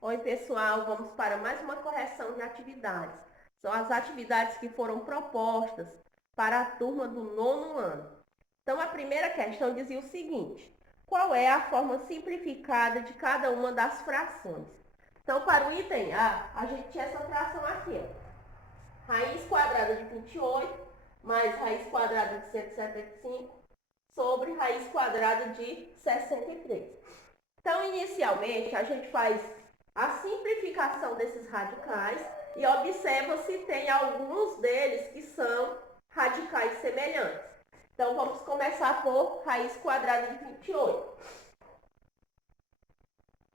Oi, pessoal, vamos para mais uma correção de atividades. São as atividades que foram propostas para a turma do nono ano. Então, a primeira questão dizia o seguinte: qual é a forma simplificada de cada uma das frações? Então, para o item A, gente tinha essa fração aqui, ó. Raiz quadrada de 28 mais raiz quadrada de 175 sobre raiz quadrada de 63. Então, inicialmente, a gente faz a simplificação desses radicais e observa se tem alguns deles que são radicais semelhantes. Então, vamos começar por raiz quadrada de 28.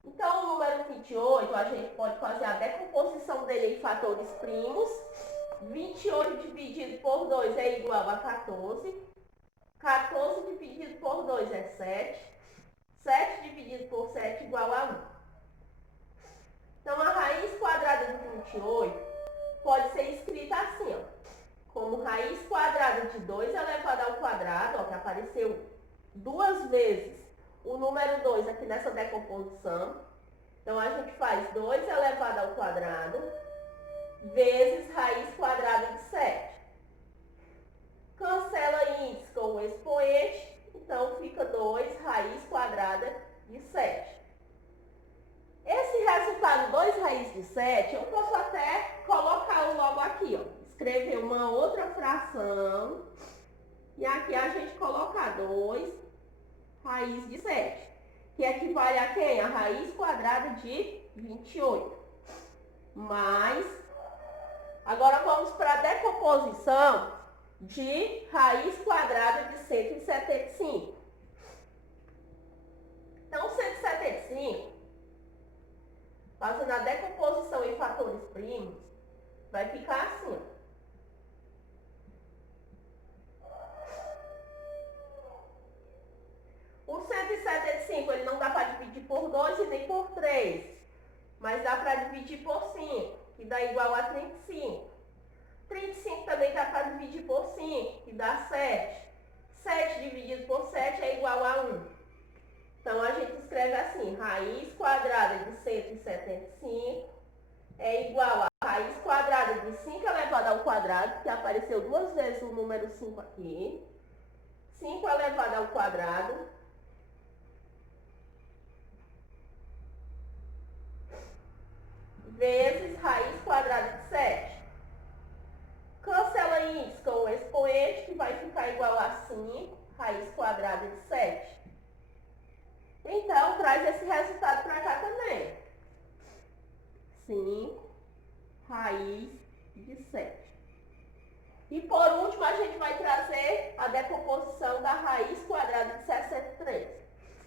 Então, o número 28, a gente pode fazer a decomposição dele em fatores primos. 28 dividido por 2 é igual a 14. 14 dividido por 2 é 7. 7 dividido por 7 é igual a 1. Então, a raiz quadrada de 28 pode ser escrita assim, ó, como raiz quadrada de 2 elevado ao quadrado, ó, que apareceu duas vezes o número 2 aqui nessa decomposição. Então, a gente faz 2 elevado ao quadrado vezes raiz quadrada de 7. Cancela índice com o expoente, então fica 2 raiz quadrada de 7. Esse resultado 2 raiz de 7, eu posso até colocá-lo logo aqui, ó. Escrever uma outra fração. E aqui a gente coloca 2 raiz de 7. Que equivale a quem? A raiz quadrada de 28. Mais. Agora vamos para a decomposição de raiz quadrada de 175. Então, 175... fazendo a decomposição em fatores primos, vai ficar assim, ó. O 175, ele não dá para dividir por 2 e nem por 3, mas dá para dividir por 5, que dá igual a 35. 35 também dá para dividir por 5, que dá 7. 7 dividido por 7 é igual a 1. Então, a gente escreve assim, raiz quadrada de 175 é igual a raiz quadrada de 5 elevado ao quadrado, que apareceu duas vezes o número 5 aqui. 5 elevado ao quadrado vezes raiz quadrada de 7. Cancela índice com o expoente, que vai ficar igual a 5 raiz quadrada de 7. Então, traz esse resultado para cá também. 5 raiz de 7. E por último, a gente vai trazer a decomposição da raiz quadrada de 63.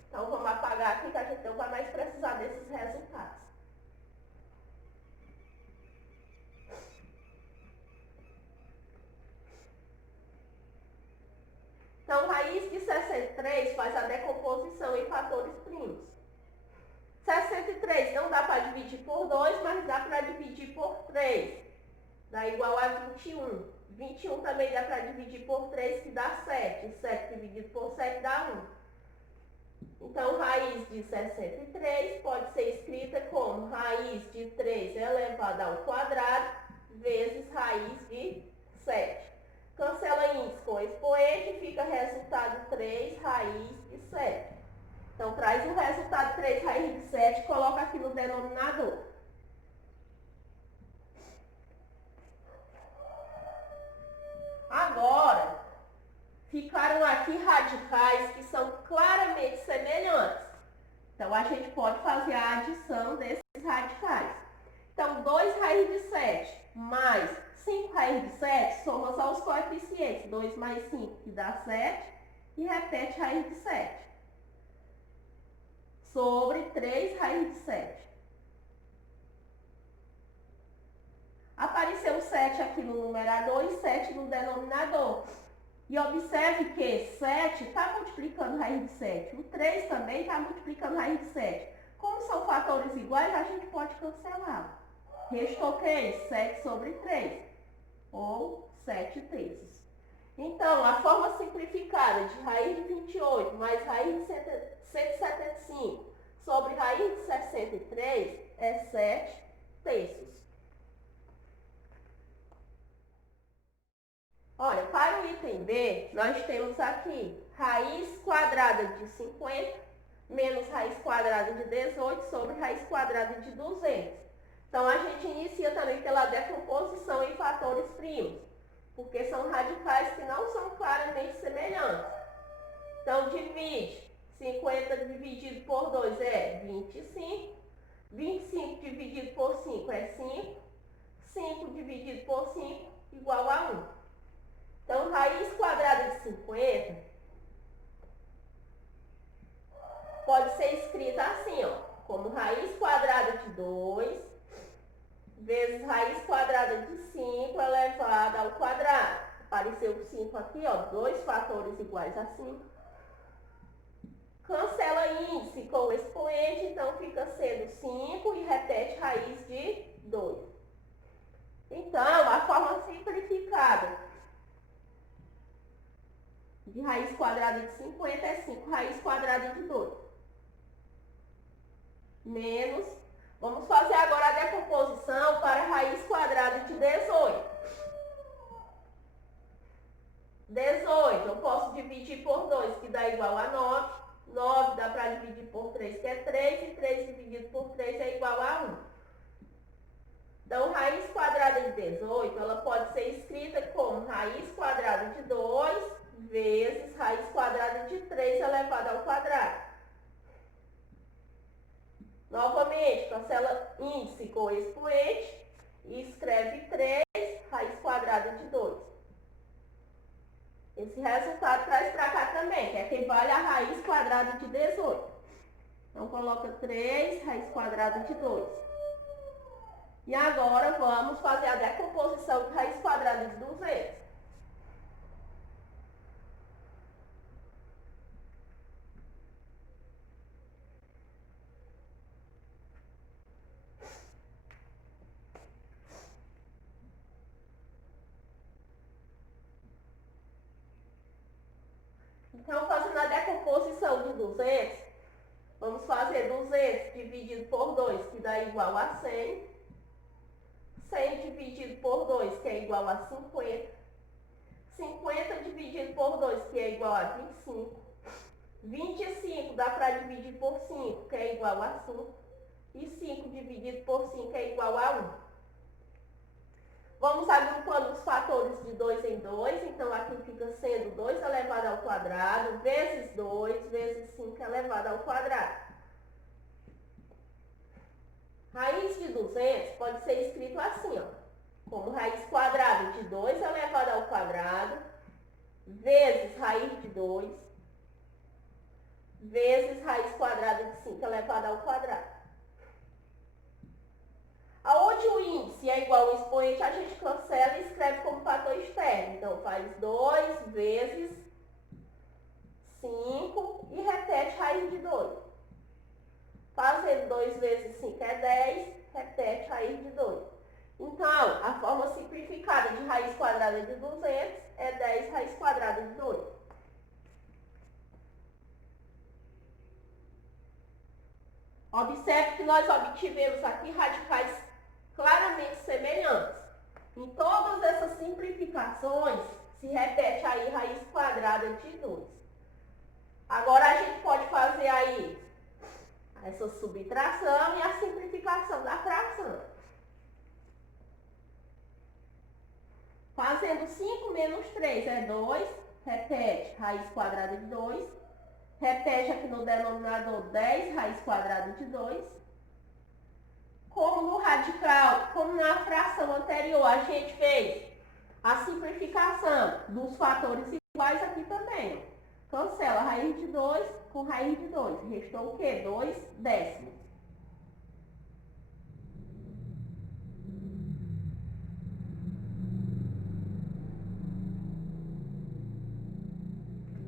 Então, vamos apagar aqui, que a gente não vai mais precisar desses resultados. Então, raiz de 63 faz a decomposição em fatores primos. 63 não dá para dividir por 2, mas dá para dividir por 3. Dá igual a 21. 21 também dá para dividir por 3, que dá 7. 7 dividido por 7 dá 1. Então, raiz de 63 pode ser escrita como raiz de 3 elevado ao quadrado vezes raiz de 7. Cancela índice com expoente, fica resultado 3 raiz de 7. Então, traz o resultado 3 raiz de 7 e coloca aqui no denominador. Agora, ficaram aqui radicais que são claramente semelhantes. Então, a gente pode fazer a adição desses radicais. Então, 2 raiz de 7 mais 5 raiz de 7, soma só os coeficientes. 2 mais 5, que dá 7, e repete raiz de 7. Sobre 3 raiz de 7. Apareceu 7 aqui no numerador e 7 no denominador. E observe que 7 está multiplicando raiz de 7. O 3 também está multiplicando raiz de 7. Como são fatores iguais, a gente pode cancelar. Restou o quê? 7 sobre 3. Ou 7 terços. Então, a forma simplificada de raiz de 28 mais raiz de 175 sobre raiz de 63 é 7/3. Olha, para o item B, nós temos aqui raiz quadrada de 50 menos raiz quadrada de 18 sobre raiz quadrada de 200. Então, a gente inicia também pela decomposição em fatores primos, porque são radicais que não são claramente semelhantes. Então, divide 50 dividido por 2 é 25, 25 dividido por 5 é 5, 5 dividido por 5 igual a 1. Então, raiz quadrada de 50 pode ser escrita assim, ó, como raiz quadrada de 2 vezes raiz quadrada de 5 elevada ao quadrado. Apareceu o 5 aqui, ó, dois fatores iguais a 5. Cancela índice com o expoente, então fica sendo 5 e repete raiz de 2. Então, a forma simplificada de raiz quadrada de 50 é 5 raiz quadrada de 2. Menos, vamos fazer agora a decomposição para raiz quadrada de 18. 18, eu posso dividir por 2, que dá igual a 9. 9 dá para dividir por 3, que é 3, e 3 dividido por 3 é igual a 1. Então, raiz quadrada de 18, ela pode ser escrita como raiz quadrada de 2 vezes raiz quadrada de 3 elevada ao quadrado. Novamente, cancela índice com expoente e escreve 3 raiz quadrada de 2. Esse resultado traz para cá também, que equivale a raiz quadrada de 18. Então, coloca 3 raiz quadrada de 2. E agora vamos fazer a decomposição de raiz quadrada de 200. Então, fazendo a decomposição de 200, vamos fazer 200 dividido por 2, que dá igual a 100. 100 dividido por 2, que é igual a 50. 50 dividido por 2, que é igual a 25. 25 dá para dividir por 5, que é igual a 5. E 5 dividido por 5 é igual a 1. Vamos agrupando os fatores de 2 em 2, então aqui fica sendo 2 elevado ao quadrado, vezes 2, vezes 5 elevado ao quadrado. Raiz de 200 pode ser escrito assim, ó, como raiz quadrada de 2 elevado ao quadrado, vezes raiz de 2, vezes raiz quadrada de 5 elevado ao quadrado. Aonde o índice é igual ao expoente, a gente cancela e escreve como fator externo. Então, faz 2 vezes 5 e repete raiz de 2. Fazendo 2 vezes 5 é 10, repete raiz de 2. Então, a forma simplificada de raiz quadrada de 200 é 10 raiz quadrada de 2. Observe que nós obtivemos aqui radicais claramente semelhantes. Em todas essas simplificações, se repete aí raiz quadrada de 2. Agora, a gente pode fazer aí essa subtração e a simplificação da fração. Fazendo 5 menos 3 é 2, repete raiz quadrada de 2. Repete aqui no denominador 10 raiz quadrada de 2. Como no radical, como na fração anterior, a gente fez a simplificação dos fatores iguais aqui também. Cancela raiz de 2 com raiz de 2. Restou o quê? 2 décimos.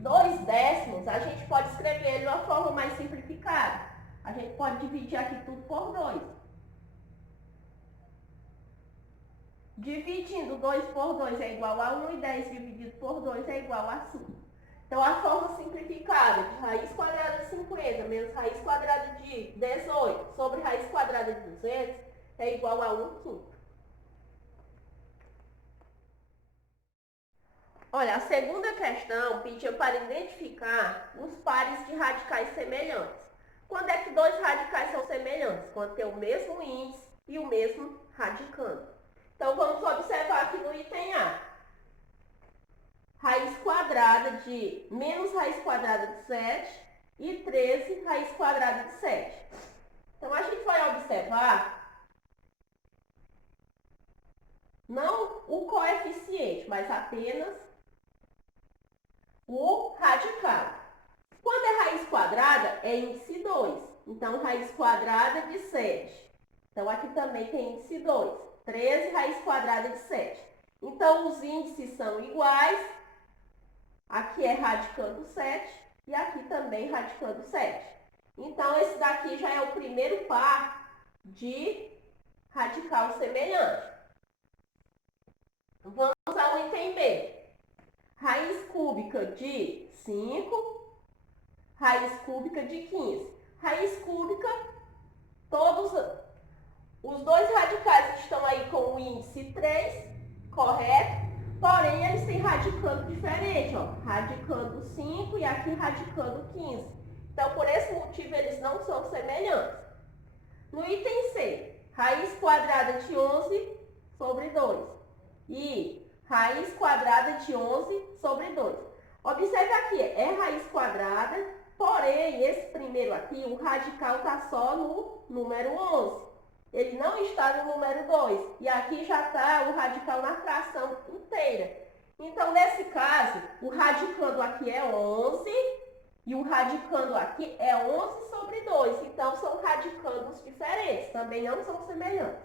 Dois décimos, a gente pode escrever ele de uma forma mais simplificada. A gente pode dividir aqui tudo por 2. Dividindo 2 por 2 é igual a 1 e 10 dividido por 2 é igual a 5. Então, a forma simplificada de raiz quadrada de 50 menos raiz quadrada de 18 sobre raiz quadrada quadrada de 200 é igual a 1/5. Olha, a segunda questão pedia para identificar os pares de radicais semelhantes. Quando é que dois radicais são semelhantes? Quando tem o mesmo índice e o mesmo radicando. Então, vamos observar aqui no item A. Raiz quadrada de menos raiz quadrada de 7 e 13 raiz quadrada de 7. Então, a gente vai observar não o coeficiente, mas apenas o radical. Quando é raiz quadrada, é índice 2. Então, raiz quadrada de 7. Então, aqui também tem índice 2. 13 raiz quadrada de 7. Então, os índices são iguais. Aqui é radicando 7 e aqui também radicando 7. Então, esse daqui já é o primeiro par de radical semelhante. Vamos ao item B. Raiz cúbica de 5, raiz cúbica de 15. Raiz cúbica, todos os dois radicais estão aí com o índice 3, correto? Porém, eles têm radicando diferente, ó. Radicando 5 e aqui radicando 15. Então, por esse motivo, eles não são semelhantes. No item C, raiz quadrada de 11 sobre 2. E raiz quadrada de 11 sobre 2. Observe aqui, é raiz quadrada, porém, esse primeiro aqui, o radical está só no número 11. Ele não está no número 2. E aqui já está o radical na fração inteira. Então, nesse caso, o radicando aqui é 11 e o radicando aqui é 11 sobre 2. Então, são radicandos diferentes, também não são semelhantes.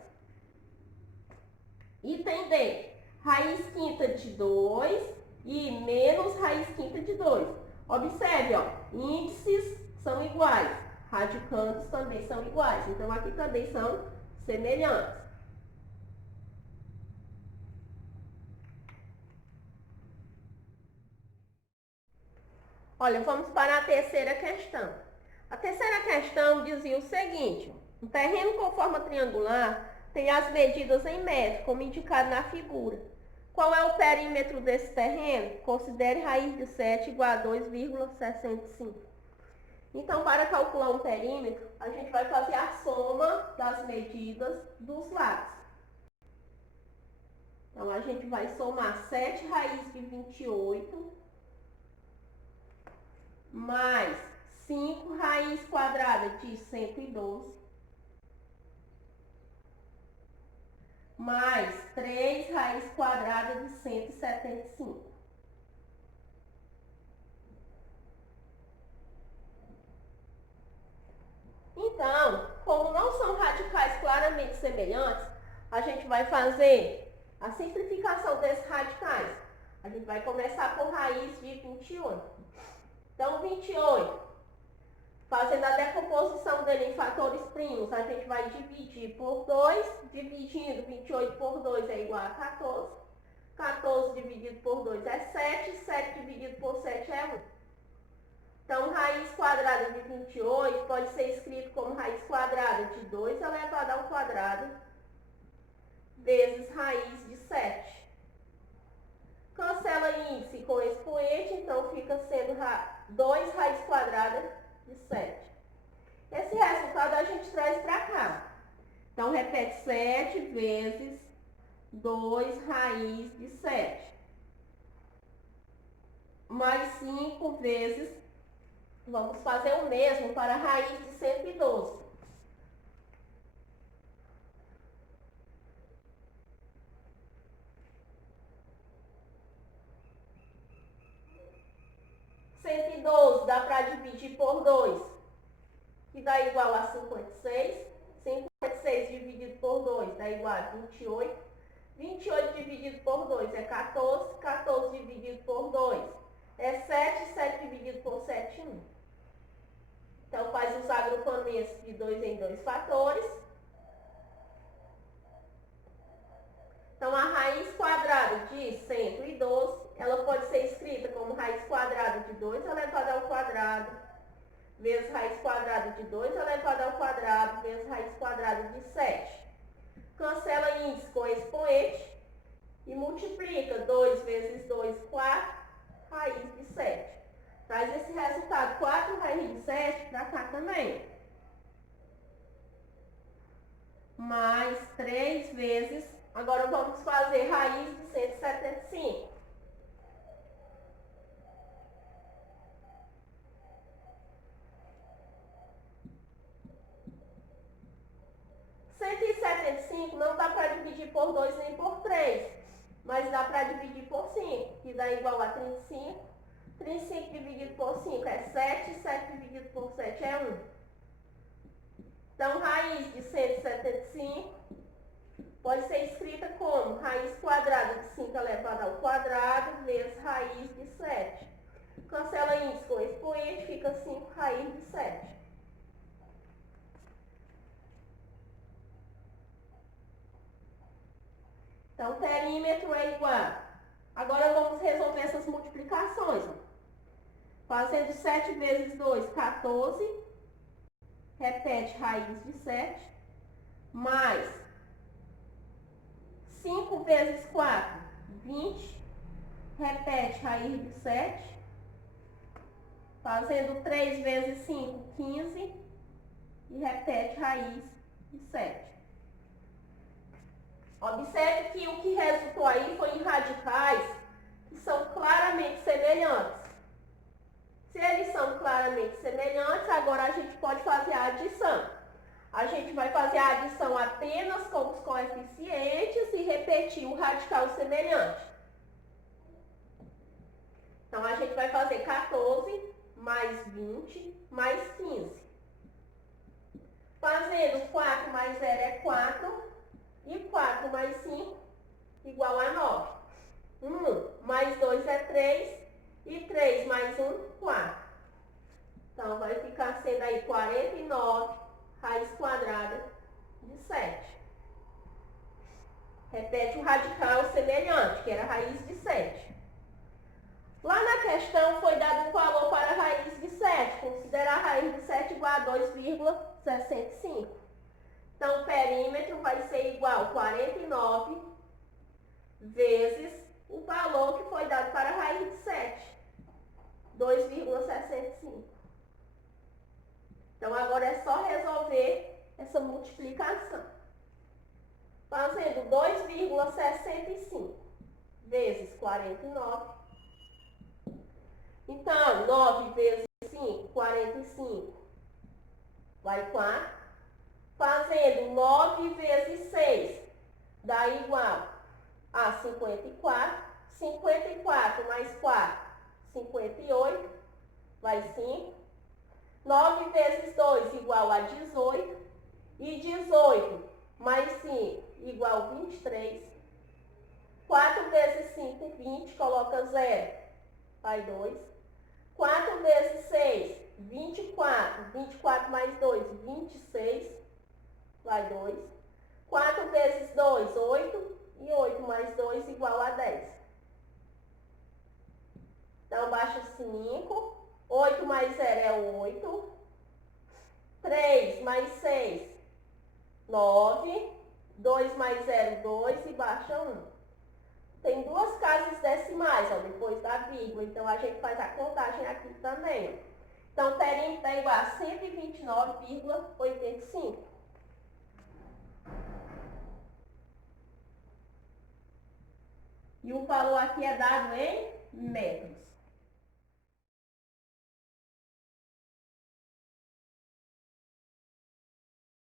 Item D. Raiz quinta de 2 e menos raiz quinta de 2. Observe, ó, índices são iguais, radicandos também são iguais. Então, aqui também são semelhantes. Olha, vamos para a terceira questão. A terceira questão dizia o seguinte: um terreno com forma triangular tem as medidas em metros, como indicado na figura. Qual é o perímetro desse terreno? Considere raiz de 7 igual a 2,65. Então, para calcular um perímetro, a gente vai fazer a soma das medidas dos lados. Então, a gente vai somar 7 raiz de 28 mais 5 raiz quadrada de 112 mais 3 raiz quadrada de 175. Então, como não são radicais claramente semelhantes, a gente vai fazer a simplificação desses radicais. A gente vai começar com raiz de 28. Então, 28, fazendo a decomposição dele em fatores primos, a gente vai dividir por 2, dividindo 28 por 2 é igual a 14. 14 dividido por 2 é 7, 7 dividido por 7 é 1. Então, raiz quadrada de 28 pode ser escrito como raiz quadrada de 2 elevado ao quadrado vezes raiz de 7. Cancela índice com expoente, então fica sendo 2 raiz quadrada de 7. Esse resultado a gente traz para cá. Então, repete 7 vezes 2 raiz de 7. Mais 5 vezes, vamos fazer o mesmo para a raiz de 112. Dá para dividir por 2, que dá igual a 56. 56 dividido por 2 dá igual a 28. 28 dividido por 2 é 14. 14 dividido por 2 é 7. 7 dividido por 7 é 1. Então, faz os agrupamentos de 2 em 2 fatores. Então, a raiz quadrada de 112, ela pode ser escrita como raiz quadrada de 2 elevado ao quadrado, vezes raiz quadrada de 2 elevado ao quadrado, vezes raiz quadrada de 7. Cancela índice com expoente e multiplica 2 vezes 2, 4, raiz de 7. Traz esse resultado, 4 raiz de 7, para cá também. Mais 3 vezes, agora vamos fazer raiz de 175. Não dá para dividir por 2 nem por 3, mas dá para dividir por 5, que dá igual a 35. 35 dividido por 5 é 7, 7 dividido por 7 é 1. Então, raiz de 175 pode ser escrita como raiz quadrada de 5 elevado ao quadrado vezes raiz de 7. Cancela índice com expoente, fica 5 raiz de 7. Então, perímetro é igual. Agora, vamos resolver essas multiplicações. Fazendo 7 vezes 2, 14. Repete raiz de 7. Mais 5 vezes 4, 20. Repete raiz de 7. Fazendo 3 vezes 5, 15. E repete raiz de 7. Observe que o que resultou aí foi em radicais que são claramente semelhantes. Se eles são claramente semelhantes, agora a gente pode fazer a adição. A gente vai fazer a adição apenas com os coeficientes e repetir o radical semelhante. Então, a gente vai fazer 14 mais 20 mais 15. Fazendo 4 mais 0 é 4. E 4 mais 5 igual a 9. 1 mais 2 é 3. E 3 mais 1, 4. Então, vai ficar sendo aí 49 raiz quadrada de 7. Repete o radical semelhante, que era raiz de 7. Lá na questão foi dado um valor para a raiz de 7. Considerar a raiz de 7 igual a 2,65. Então, o perímetro vai ser igual a 49 vezes o valor que foi dado para a raiz de 7, 2,65. Então, agora é só resolver essa multiplicação. Fazendo 2,65 vezes 49. Então, 9 vezes 5, 45, vai 4. Fazendo 9 vezes 6, dá igual a 54. 54 mais 4, 58, vai 5. 9 vezes 2 igual a 18. E 18 mais 5 igual a 23. 4 vezes 5, 20, coloca 0, vai 2. 4 vezes 6, 24. 24 mais 2, 26. Vai 2. 4 vezes 2, 8. E 8 mais 2 igual a 10. Então, baixa 5. 8 mais 0 é 8. 3 mais 6, 9. 2 mais 0, 2. E baixa 1. Tem duas casas decimais, ó, depois da vírgula. Então, a gente faz a contagem aqui também. Então, perímetro é igual a 129,85. E o valor aqui é dado em metros.